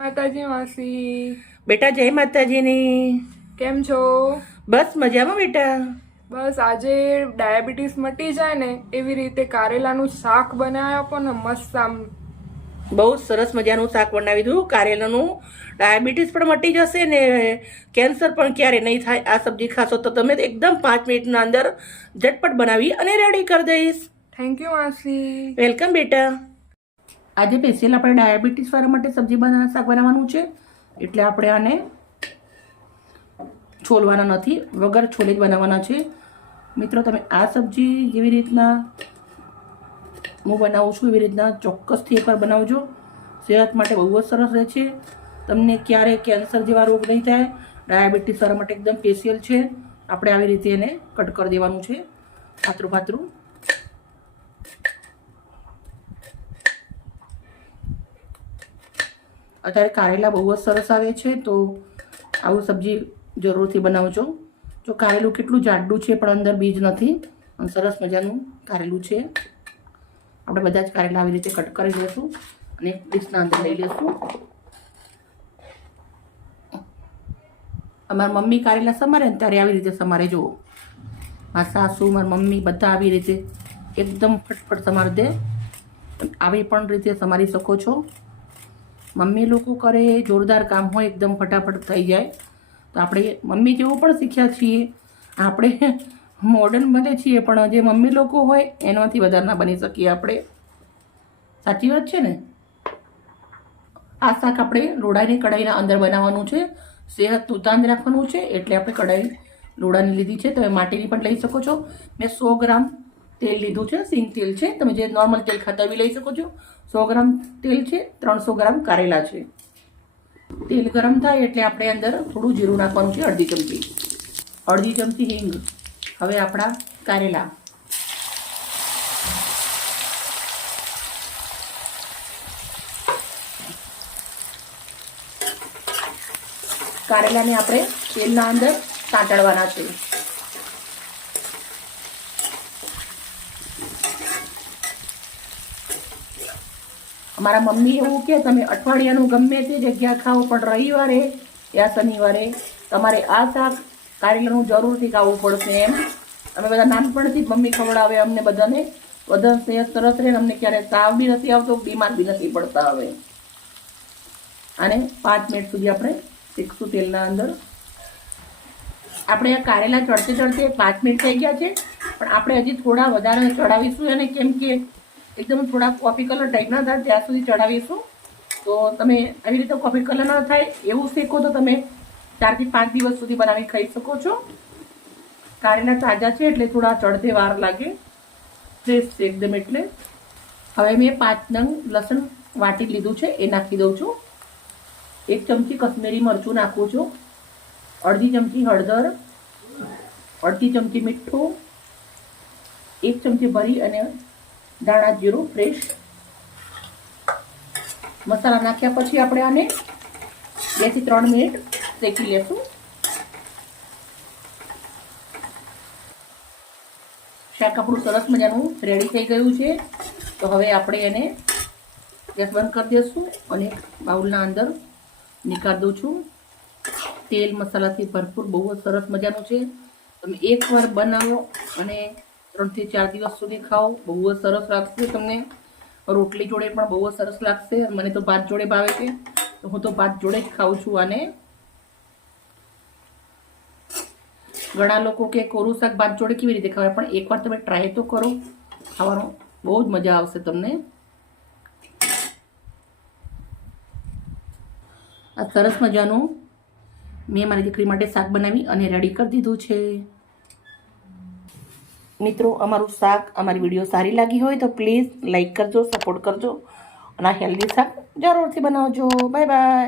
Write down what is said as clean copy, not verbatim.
માતાજી માસી, બેટા જય માતાજીની. કેમ છો? બસ મજામાં બેટા. બસ આજે ડાયાબિટીસ મટી જાય ને એવી રીતે કારેલાનું શાક બનાવી આપો ને મસ્ત. આમ બહુ સરસ મજાનું શાક બનાવી દઉં કારેલાનું. ડાયાબિટીસ પણ મટી જશે ને કેન્સર પણ ક્યારે નહીં થાય. આ સબ્જી ખાશો તો તમે એકદમ 5 મિનિટના અંદર ઝટપટ બનાવી અને રેડી કરી દઈશ. થેન્ક યુ માસી. વેલકમ બેટા. આજે સ્પેશિયલ આપણે ડાયાબિટીસ વાળા માટે શાક બનાવવાનું છે, એટલે આપણે આને છોલવાના નથી, વગર છોલે જ બનાવવાના છે. મિત્રો તમે આ સબ્જી જેવી રીતના હું બનાવું છું એવી રીતના ચોક્કસથી એકવાર બનાવજો. સેહત માટે બહુ જ સરસ રહે છે. તમને ક્યારેય કેન્સર જેવા રોગ નહીં થાય. ડાયાબિટીસ વાળા માટે એકદમ સ્પેશિયલ છે. આપણે આવી રીતે એને કટ કરી દેવાનું છે, પાતળું પાતળું. અત્યારે કારેલા બહુ જ સરસ આવે છે, તો આવું સબ્જી જરૂરથી બનાવજો. જો કારેલું કેટલું જાડું છે પણ અંદર બીજ નથી, અને સરસ મજાનું કારેલું છે. આપણે બધા જ કારેલા આવી રીતે કટ કરી લઈશું અને ડીશના અંદર લઈ લઈશું. અમારા મમ્મી કારેલા સમારે ને ત્યારે આવી રીતે સમારે. જુઓ, મારા સાસુ, મારા મમ્મી બધા આવી રીતે એકદમ ફટફટ સમારી દે. આવી પણ રીતે સમારી શકો છો. મમ્મી લોકો કરે જોરદાર કામ હોય, એકદમ ફટાફટ થઈ જાય. તો આપણે મમ્મી જેવું પણ શીખ્યા છીએ. આપણે મોડર્ન બને છીએ, પણ જે મમ્મી લોકો હોય એનાથી વધારે ના બની શકીએ આપણે. સાચી વાત છે ને? આ શાક આપણે લોડાની કઢાઈના અંદર બનાવવાનું છે. સેહતનું ધ્યાન રાખવાનું છે, એટલે આપણે કઢાઈ લોડાની લીધી છે. તમે માટીની પણ લઈ શકો છો. મેં 100 ગ્રામ તેલ લીધું છે, સિંગ તેલ છે. તમે જે નોર્મલ તેલ ખાતા બી લઈ શકો છો. 100 ગ્રામ તેલ છે, 300 ગ્રામ કારેલા છે. તેલ ગરમ થાય એટલે આપણે અંદર થોડું જીરું નાખવાનું છે, અડધી ચમચી હિંગ. હવે આપણા કારેલા, કારેલાને આપણે તેલના અંદર સાંતળવાના છે. અમારા મમ્મી એવું કે તમે અઠવાડિયાનું ગમે તે જગ્યા ખાઓ, પણ રવિવારે યા શનિવારે તમારે આ શાક કારેલાનું જરૂરથી ખાવું પડશે. એમ અમે બધા નાનપણથી જ મમ્મી ખવડાવે અમને બધાને. બધા સેહત સરસ રહે, અમને ક્યારે તાવ બી નથી આવતો, બીમાર બી નથી પડતા. હવે આને 5 મિનિટ સુધી આપણે શીખશું તેલના અંદર. આપણે આ કારેલા ચડતે ચડતે 5 મિનિટ થઈ ગયા છે, પણ આપણે હજી થોડા વધારે ચડાવીશું એને, કેમ કે એકદમ થોડા કોફી કલર ટાઈપના થાય ત્યાં સુધી ચડાવીશું. તો તમે આવી રીતે કોફી કલર ના થાય એવું શેકો તો તમે 4 થી 5 દિવસ સુધી બનાવી ખાઈ શકો છો. કારેલા તાજા છે એટલે થોડા ચડતે વાર લાગે, ફ્રેશ છે એકદમ. એટલે હવે મેં 5 નંગ લસણ વાટી લીધું છે, એ નાખી દઉં છું. 1 ચમચી કશ્મીરી મરચું નાખું છું, અડધી ચમચી હળદર, અડધી ચમચી મીઠું, 1 ચમચી ભરી અને દાણા જીરું ફ્રેશ. મસાલા નાખ્યા પછી આપણે આને 2 થી 3 મિનિટ શેકી લેશું. શાક આપણું સરસ મજાનું રેડી થઈ ગયું છે. તો હવે આપણે એને ગેસ બંધ કરી દઈશું અને બાઉલના અંદર નીકાળી દઉં છું. તેલ મસાલાથી ભરપૂર બહુ જ સરસ મજાનું છે. તમે એકવાર બનાવો અને 3 થી 4 દિવસ સુધી ખાઓ, બહુ જ સરસ લાગશે તમને. રોટલી જોડે પણ બહુ જ સરસ લાગશે. મને તો ભાત જોડે ભાવે છે, તો હું તો ભાત જોડે જ ખાઉં છું આને. ઘણા લોકો કે કોરું શાક ભાત જોડે કેવી રીતે ખાવાય, પણ એકવાર તમે ટ્રાય તો કરો, ખાવાનો બહુ જ મજા આવશે તમને. આ સરસ મજાનું મેં મારી દીકરી માટે શાક બનાવી અને રેડી કરી દીધું છે. મિત્રો, અમારું શાક, અમારી વિડીયો સારી લાગી હોય તો પ્લીઝ લાઈક કરજો, સપોર્ટ કરજો અને આ હેલ્ધી શાક જરૂરથી બનાવજો. Bye bye.